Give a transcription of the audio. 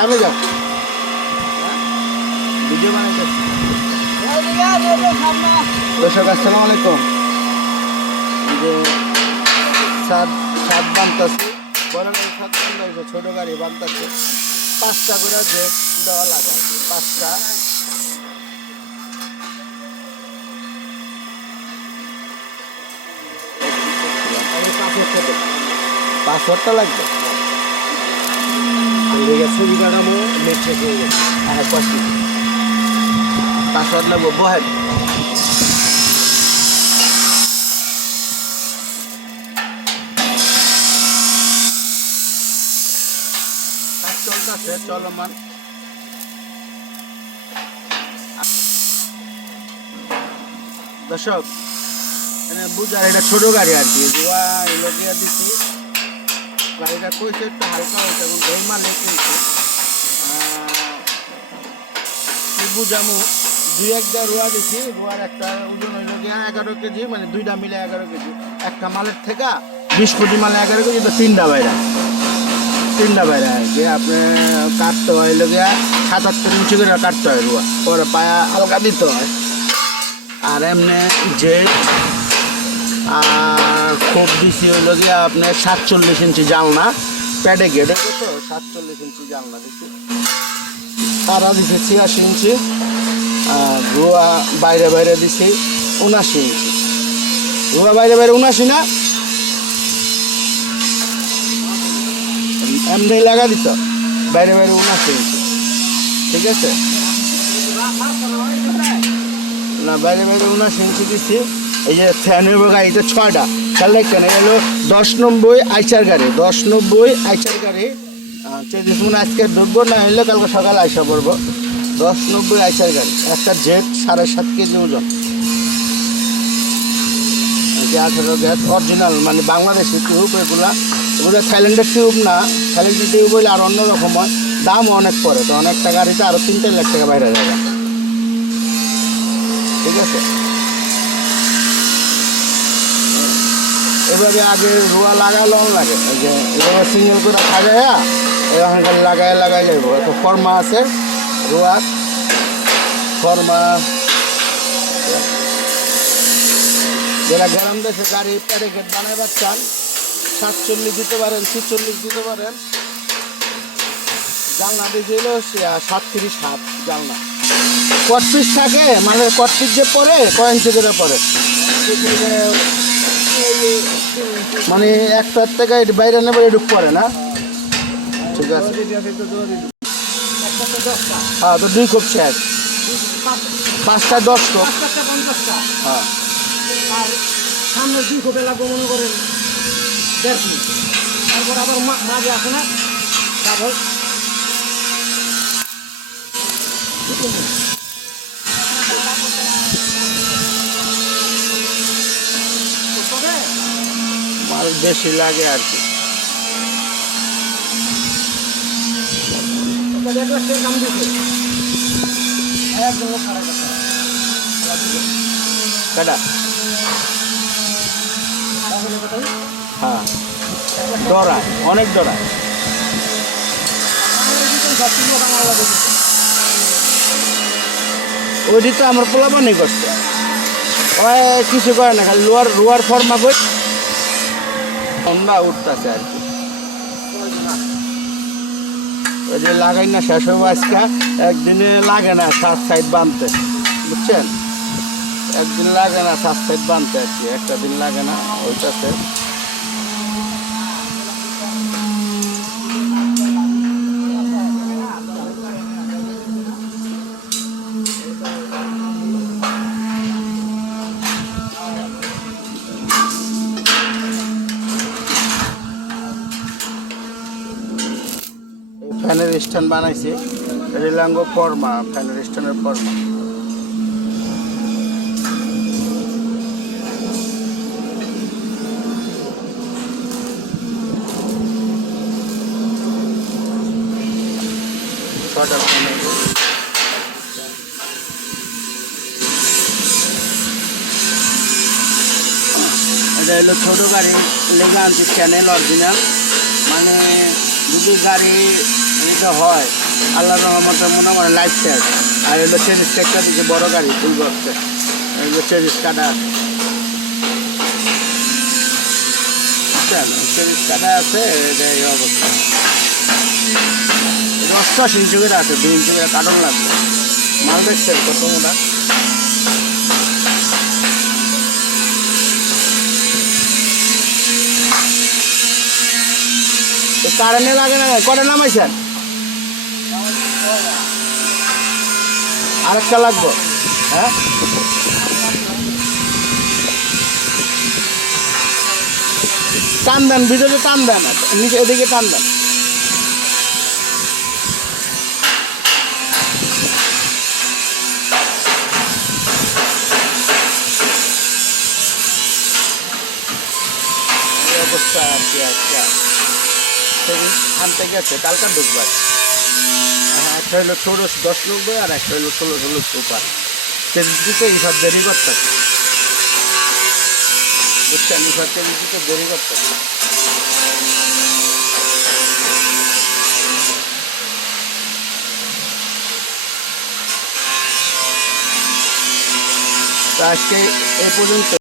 সামনে যাও, ভিডিও বানাইতেছি। দর্শক আসসালামু আলাইকুম। যে সাত সাত বানতাছে, বড় গাড়ি সাত বানতাছে, ছোট গাড়ি বানতাছে। 5টা করে জেট দেওয়া লাগে, 5টা। পাসওয়ার্ডটা লাগবে, ছবি কাটামো নেট শেষ হয়ে গেছে। হ্যাঁ, পাসওয়ার্ড লাগবো, বহেন। চলতেছে, চলমান। দর্শক বুঝার এটা ছোট গাড়ি আর কি, ধোয়া এলোকিয়া দিচ্ছি। গাড়িটা কইছে একটু হালকা হয়েছে, এবং এই মালিক কিন্তু কি বুঝামো, 2-1 রোয়া দিছি। রোয়ার একটা ওজন হইল গিয়া 11 কেজি, মানে 2টা মিলে 11 কেজি। একটা মালের থেকে 20 কেজি মালে 11 কেজি, তো 3টা বাইরা যে আপনি কাটতে হইল গিয়া 77 ইঞ্চি করে কাটতে হয় রোয়া, পরে পায়া হালকা দিতে হয়। আর এমনি জেট আর খুব দিছি হইল গিয়া আপনার 47 ইঞ্চি জানলা, প্যাডে গেটে তো 47 ইঞ্চি জানলা দিছি। তারা দিছে 86 ইঞ্চি, আর রোয়া বাইরে বাইরে দিছি 79 ইঞ্চি। রোয়া বাইরে বাইরে 79 না, এমনি লাগা দিত বাইরে বাইরে 79 ইঞ্চি, ঠিক আছে না? বাইরে বাইরে 79 ইঞ্চি দিচ্ছি। এই যে ফ্যানের গাড়িটা 6টা, খেয়াল রাখছেন, এই হলো 1090 আইচার গাড়ি, 1090 আইচার গাড়ি। মনে আজকে ঢুকবো, না হলে কালকে সকালে আইসা পড়বো। 1090 আইচার গাড়ি, একটা জেট 7.5 কেজি ওজন, 18 গ্যাস অরিজিনাল, মানে বাংলাদেশি টিউব। এগুলা থাইল্যান্ডের টিউব না, থাইল্যান্ডের টিউব হইলে আর অন্যরকম হয়, দামও অনেক পড়ে। তো অনেকটা গাড়িতে আরও 3-4 লাখ টাকা বাইরে যাবে, ঠিক আছে? এভাবে আগে রোয়া লাগালো লাগে, এই যে এভাবে সিঙ্গেল করে সাজাইয়া এরকম খালি লাগাই যাইব। একটা ফর্মা আছে রোয়ার, ফর্মা। যারা গ্রাম দেশে গাড়ি প্যারেগেট বানাইবার চান, 47 দিতে পারেন, 46 দিতে পারেন। জানলা দিয়েছিল 37.5 জানলা। কটপিস থাকে, মানে কটপিস যে পরে কয় ইঞ্চি করে পরে, মানে একটার থেকে বাইরে নেবে, এটুক পরে না, ঠিক আছে? হ্যাঁ, তো 2 কোপ শেষ, 5টা 10 কোপ। হ্যাঁ, সামনে 2 কোপে লাগবো মনে করেন 1.5 ফুট। তারপর আবার মাঝে আসে না, তারপর মাল বেশি লাগে আর কি। দাম দিচ্ছে একদম খারাপ কাটা। হ্যাঁ, ডরায়, অনেক ডরায়। ওইটি তো আমার পোলাপানি করছে, ওই কিছু করে না, খালি রোয়ার ফর্মা বই ঠান্ডা উঠতেছে আর কি। ওই যে লাগাই না শেষ হবো আজকে, একদিনে লাগে না 7 সাইড বানতে, বুঝছেন? একদিন লাগে না 7 সাইড বানতে আর কি, একটা দিন লাগে না ওইটাতে। ফ্যানের স্ট্যান্ড বানাইছি, রিলাঙ্গো ফর্মা, ফ্যানের স্ট্যান্ডের ফর্মা। ছটা এটা হলো ছোটো গাড়ি লেগে আনছি, চ্যানেল অরিজিনাল। মানে যদি গাড়ি যদি হয় আল্লাহ রহমতে মনে হয় লাইফ শেয়ার। আর এগুলো চেরিস একটা দিকে বড় গাড়ি 2 বক্সে, এগুলো চেরিস কাটা আছে, বুঝছেন? চেরিস কাটা আছে, এটা এই অবস্থা। 88 ইঞ্চি করে আছে, 2 ইঞ্চি করে কাটন লাগবে। মাল দেখছেন কত মোটা। কারেন্টে লাগে না, কটা নামাইছেন? আরেকটা লাগবে, হ্যাঁ? টান দেন, ভিতরে টান দেন, নিচে এদিকে টান দেন। এই অবস্থা আর কি আজকে আনতে গেছে, কালকা ঢুকবার। হ্যাঁ, একটা হইলো 1690 আর একটা হইলো 16 সুপার। চেঞ্জ দিতে এইসব দেরি করতে, বুঝছেন? এইসব চেঞ্জ দিতে দেরি করতে। তো আজকে এই পর্যন্ত।